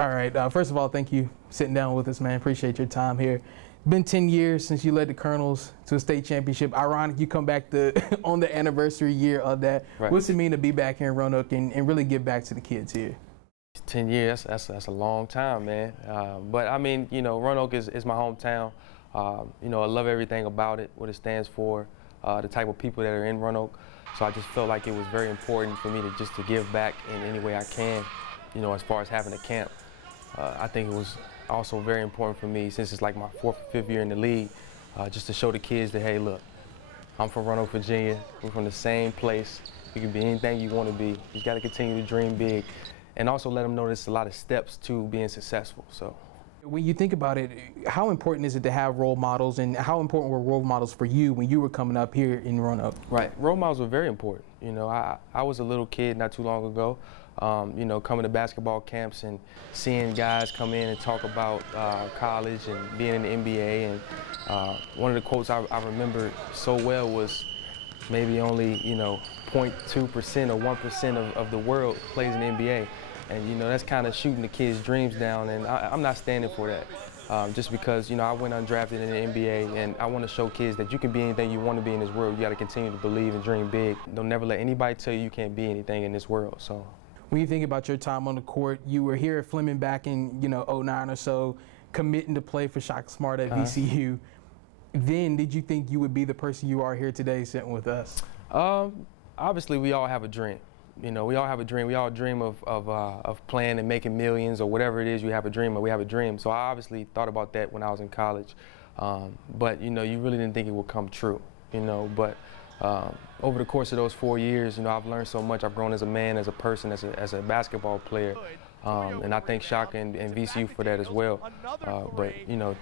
All right. First of all, thank you for sitting down with us, man. Appreciate your time here. Been 10 years since you led the Colonels to a state championship. Ironic, you come back on the anniversary year of that. Right. What's it mean to be back here in Roanoke and really give back to the kids here? 10 years, that's a long time, man. But I mean, you know, Roanoke is my hometown. You know, I love everything about it, what it stands for, the type of people that are in Roanoke. So I just felt like it was very important for me to give back in any way I can, you know, as far as having a camp. I think it was also very important for me, since it's like my 4th or 5th year in the league, just to show the kids that, hey, look, I'm from Roanoke, Virginia. We're from the same place. You can be anything you want to be. You got to continue to dream big. And also let them know there's a lot of steps to being successful. So, when you think about it, how important is it to have role models, and how important were role models for you when you were coming up here in Roanoke? Right, role models were very important. You know, I was a little kid not too long ago, you know, coming to basketball camps and seeing guys come in and talk about college and being in the NBA. And one of the quotes I remember so well was, maybe only, you know, 0.2% or 1% of the world plays in the NBA. And, you know, that's kind of shooting the kids' dreams down, and I'm not standing for that. Just because, you know, I went undrafted in the NBA, and I want to show kids that you can be anything you want to be in this world. You got to continue to believe and dream big. Don't never let anybody tell you you can't be anything in this world. So, when you think about your time on the court, you were here at Fleming back in, you know, '09 or so, committing to play for Shaka Smart at VCU. Then, did you think you would be the person you are here today, sitting with us? Obviously, we all have a dream. You know, we all have a dream. We all dream of playing and making millions, or whatever it is you have a dream of. We have a dream. So I obviously thought about that when I was in college. But, you know, you really didn't think it would come true, you know. But over the course of those 4 years, you know, I've learned so much. I've grown as a man, as a person, as a basketball player. And I thank Shaka and VCU for that as well. But, you know,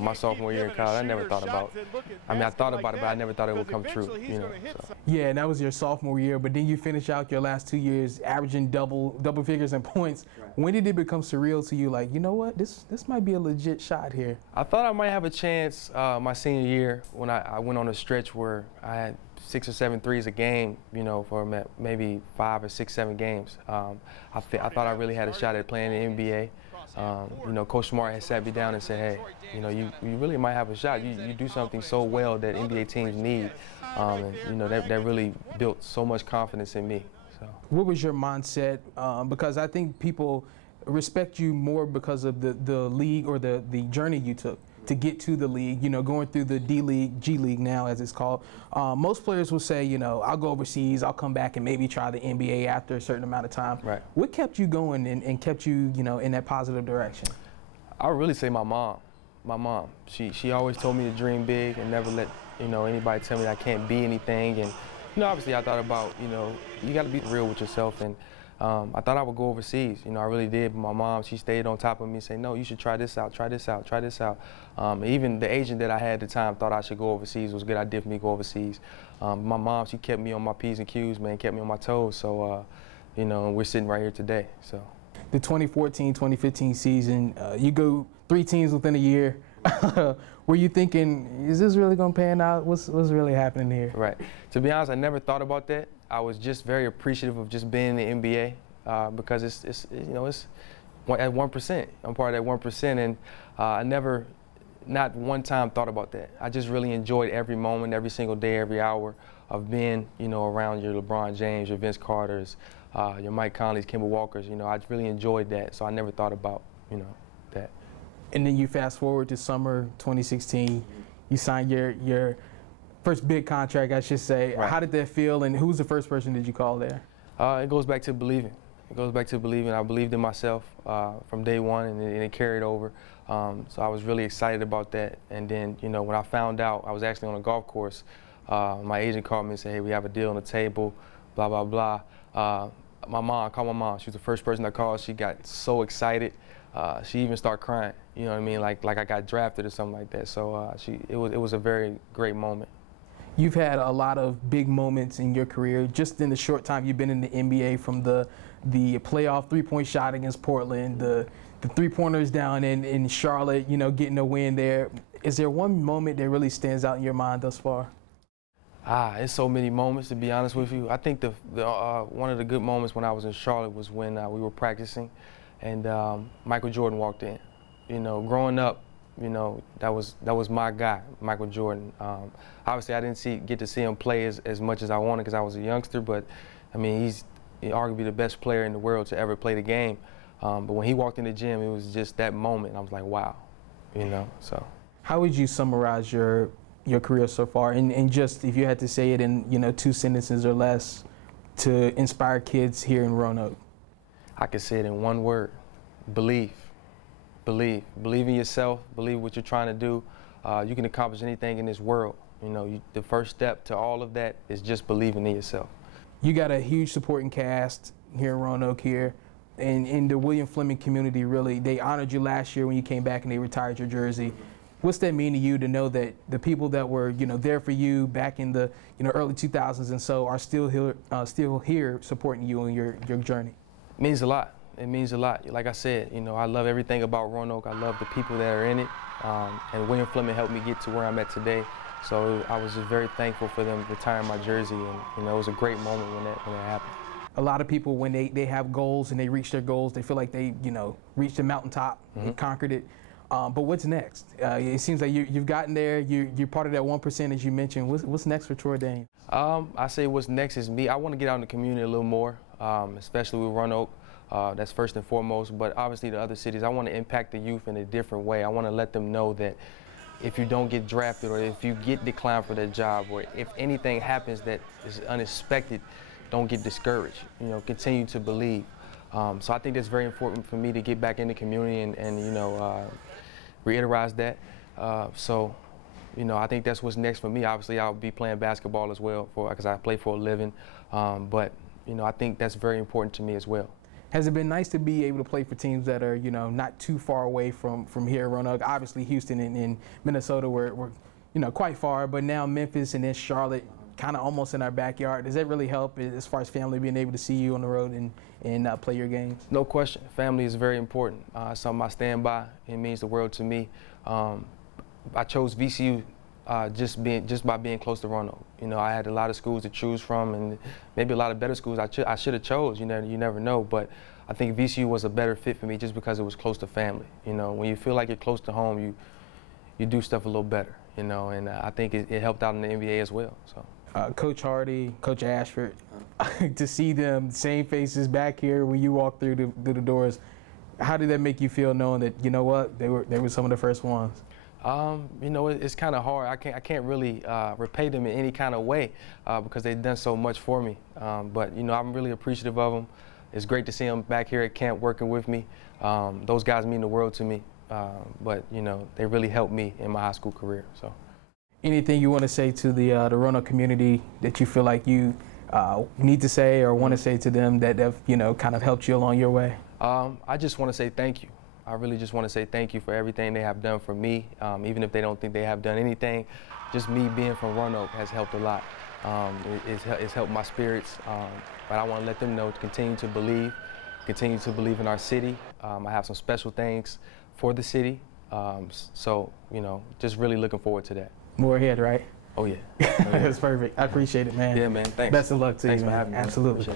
my sophomore year in college, I never thought about it. I mean, I thought about it, but I never thought it would come true, you know. So. Yeah, and that was your sophomore year, but then you finish out your last 2 years averaging double figures in points. Right. When did it become surreal to you, like, you know what, this might be a legit shot here? I thought I might have a chance my senior year when I went on a stretch where I had 6 or 7 threes a game, you know, for maybe 5 or 6, 7 games. I thought I really had a shot at playing in the NBA. You know, Coach Smart had sat me down and said, hey, you know, you really might have a shot. You do something so well that NBA teams need. And, you know, that really built so much confidence in me. So. What was your mindset? Because I think people respect you more because of the league, or the journey you took to get to the league, you know, going through the D-League, G-League now as it's called. Most players will say, you know, I'll go overseas, I'll come back and maybe try the NBA after a certain amount of time. Right. What kept you going and kept you, you know, in that positive direction? I would really say my mom. My mom. She always told me to dream big and never let, you know, anybody tell me I can't be anything. And, you know, obviously I thought about, you know, you got to be real with yourself. And I thought I would go overseas. You know, I really did. But my mom, she stayed on top of me, saying, no, you should try this out, try this out, try this out. Even the agent that I had at the time thought I should go overseas. It was a good idea for me to go overseas. My mom, she kept me on my P's and Q's, man, kept me on my toes. So, you know, we're sitting right here today. So. The 2014-2015 season, you go 3 teams within a year. Were you thinking, is this really going to pan out? What's really happening here? Right. To be honest, I never thought about that. I was just very appreciative of just being in the NBA because it's you know, it's at 1%. I'm part of that 1%, and I never, not one time, thought about that. I just really enjoyed every moment, every single day, every hour of being, you know, around your LeBron James, your Vince Carters, your Mike Conleys, Kemba Walkers. You know, I really enjoyed that, so I never thought about, you know, that. And then you fast forward to summer 2016, you signed your first big contract, I should say. Right. How did that feel, and who's the first person that you call there? It goes back to believing. It goes back to believing. I believed in myself from day one, and it carried over. So I was really excited about that. And then, you know, when I found out I was actually on a golf course, my agent called me and said, hey, we have a deal on the table, blah, blah, blah. I called my mom. She was the first person I called. She got so excited. She even started crying. You know what I mean? Like I got drafted or something like that. So it was a very great moment. You've had a lot of big moments in your career just in the short time you've been in the NBA, from the playoff three-point shot against Portland, the three-pointers down in Charlotte, you know, getting a win there. Is there one moment that really stands out in your mind thus far? It's so many moments, to be honest with you. I think one of the good moments when I was in Charlotte was when we were practicing, and Michael Jordan walked in. You know, growing up, you know, that was my guy, Michael Jordan. Obviously, I didn't get to see him play as much as I wanted because I was a youngster, but I mean, he's arguably the best player in the world to ever play the game. But when he walked in the gym, it was just that moment. I was like, wow, you know. So, how would you summarize your career so far, and just if you had to say it in 2 sentences or less to inspire kids here in Roanoke? I could say it in one word: believe. Believe in yourself. Believe what you're trying to do. You can accomplish anything in this world. You know, the first step to all of that is just believing in yourself. You got a huge supporting cast here in Roanoke here, and in the William Fleming community. Really, they honored you last year when you came back and they retired your jersey. What's that mean to you to know that the people that were there for you back in the early 2000s and so are still here supporting you on your journey? It means a lot. It means a lot. Like I said, I love everything about Roanoke. I love the people that are in it. And William Fleming helped me get to where I'm at today. So I was just very thankful for them retiring my jersey. And it was a great moment when that happened. A lot of people, when they have goals and they reach their goals, they feel like they reached the mountaintop and conquered it. But what's next? It seems like you've gotten there. You're part of that 1%, as you mentioned. What's next for Troy Daniels? I say what's next is me. I want to get out in the community a little more, especially with Roanoke. That's first and foremost. But obviously the other cities, I want to impact the youth in a different way. I want to let them know that if you don't get drafted or if you get declined for that job or if anything happens that is unexpected, don't get discouraged. Continue to believe. So I think that's very important for me to get back in the community and reiterate that. So, I think that's what's next for me. Obviously, I'll be playing basketball as well because I play for a living. But, I think that's very important to me as well. Has it been nice to be able to play for teams that are, not too far away from here in Roanoke? Obviously, Houston and Minnesota were quite far, but now Memphis and then Charlotte, kind of almost in our backyard. Does that really help as far as family being able to see you on the road and play your games? No question. Family is very important. Something I stand by. It means the world to me. I chose VCU just by being close to Roanoke. I had a lot of schools to choose from, and maybe a lot of better schools I should have chose. You never know. But I think VCU was a better fit for me just because it was close to family. When you feel like you're close to home, you do stuff a little better. And I think it helped out in the NBA as well. So. Coach Hardy, Coach Ashford, to see them, same faces back here when you walk through the doors, how did that make you feel knowing that, they were some of the first ones? It's kind of hard. I can't really repay them in any kind of way because they've done so much for me. But, I'm really appreciative of them. It's great to see them back here at camp working with me. Those guys mean the world to me. But, they really helped me in my high school career. So. Anything you want to say to the Roanoke community that you feel like you need to say or want to say to them that have, kind of helped you along your way? I just want to say thank you. I really just want to say thank you for everything they have done for me. Even if they don't think they have done anything, just me being from Roanoke has helped a lot. It's helped my spirits, but I want to let them know to continue to believe in our city. I have some special things for the city, so, just really looking forward to that. More ahead, right? Oh, yeah. That's perfect. I appreciate it, man. Yeah, man. Thanks. Best of luck to you, man. Thanks for having me. Absolutely.